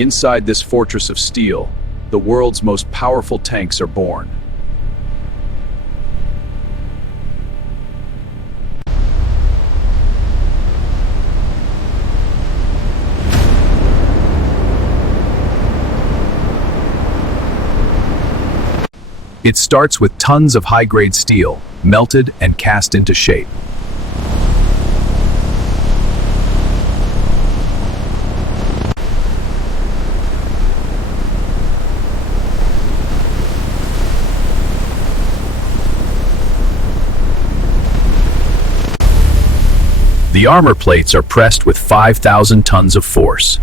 Inside this fortress of steel, the world's most powerful tanks are born. It starts with tons of high-grade steel, melted and cast into shape. The armor plates are pressed with 5,000 tons of force.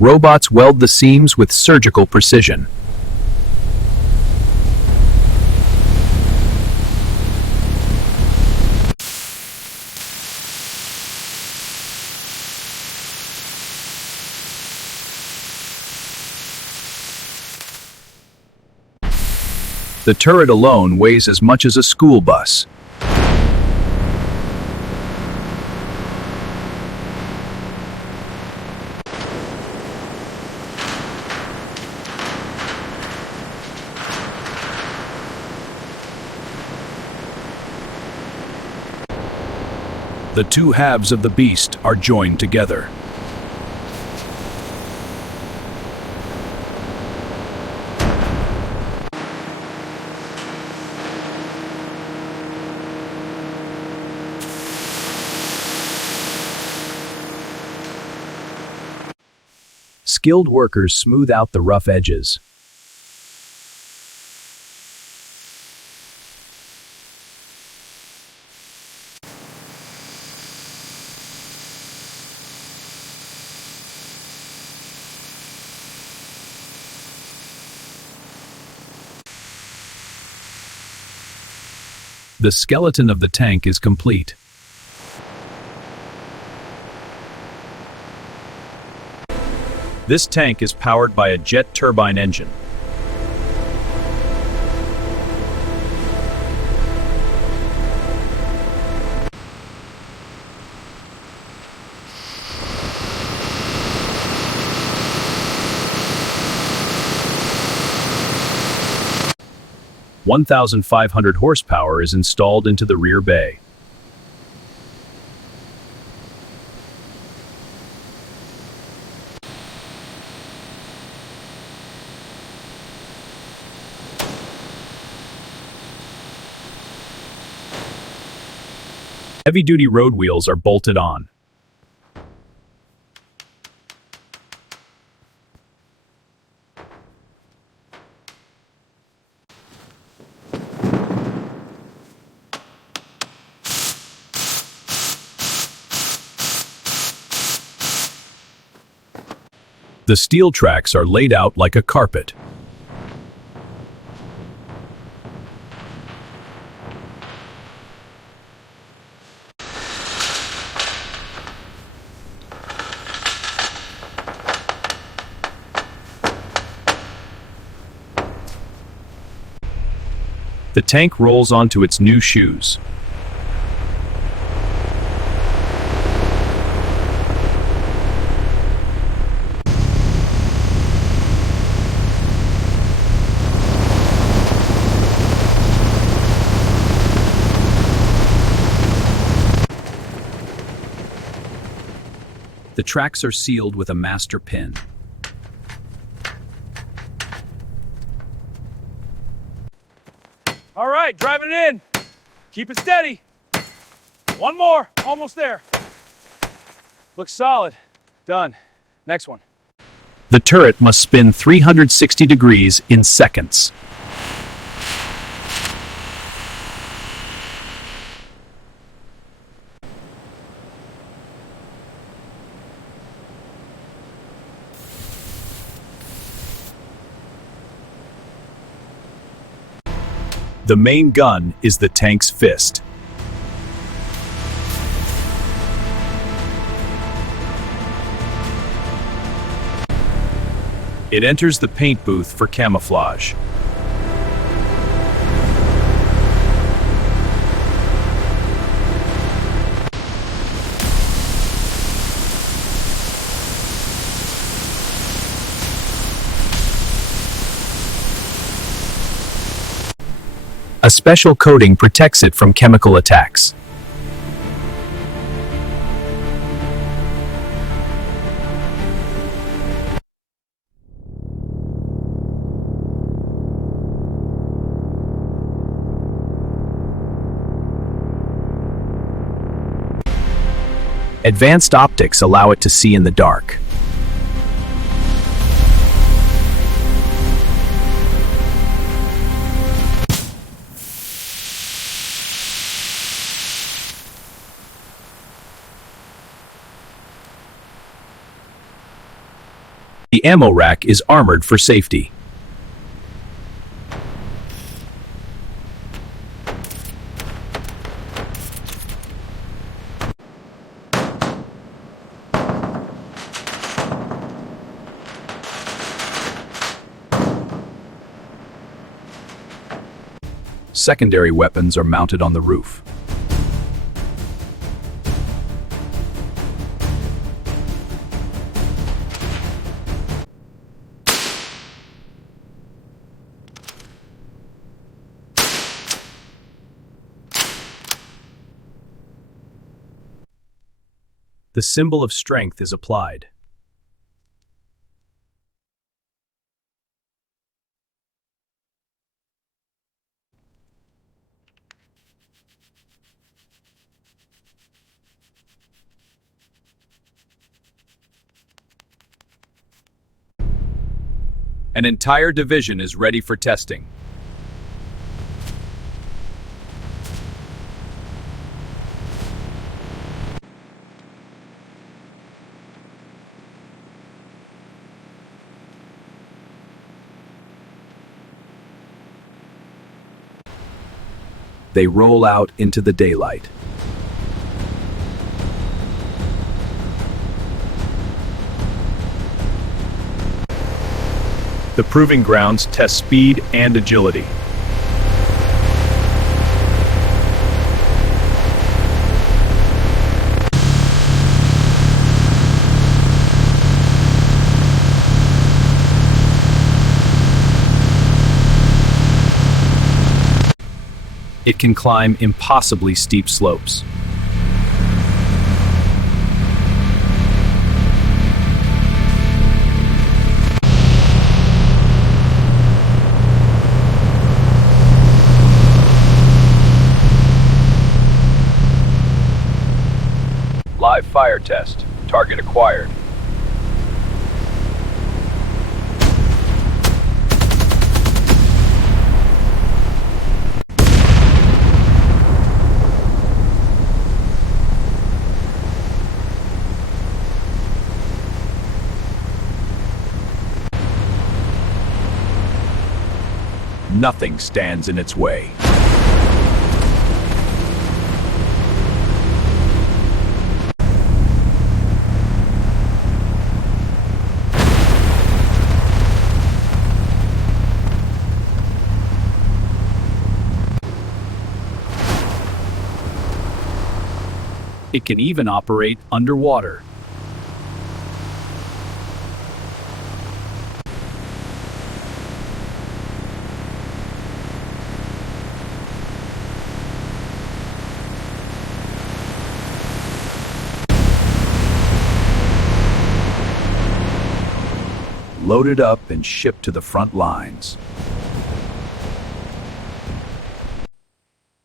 Robots weld the seams with surgical precision. The turret alone weighs as much as a school bus. The two halves of the beast are joined together. Skilled workers smooth out the rough edges. The skeleton of the tank is complete. This tank is powered by a jet turbine engine. (1,500 horsepower) is installed into the rear bay. Heavy-duty road wheels are bolted on. The steel tracks are laid out like a carpet. The tank rolls onto its new shoes. The tracks are sealed with a master pin. All right, driving it in. Keep it steady. One more, almost there. Looks solid. Done. Next one. The turret must spin 360 degrees in seconds. The main gun is the tank's fist. It enters the paint booth for camouflage. A special coating protects it from chemical attacks. Advanced optics allow it to see in the dark. The ammo rack is armored for safety. Secondary weapons are mounted on the roof. The symbol of strength is applied. An entire division is ready for testing. They roll out into the daylight. The proving grounds test speed and agility. It can climb impossibly steep slopes. Live fire test. Target acquired. Nothing stands in its way. It can even operate underwater. Loaded up and shipped to the front lines.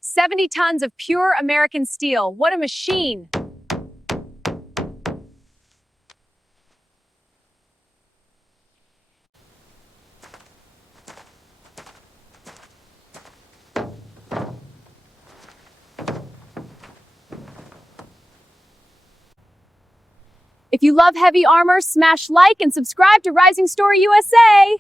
70 tons of pure American steel. What a machine! If you love heavy armor, smash like and subscribe to Rising Story USA!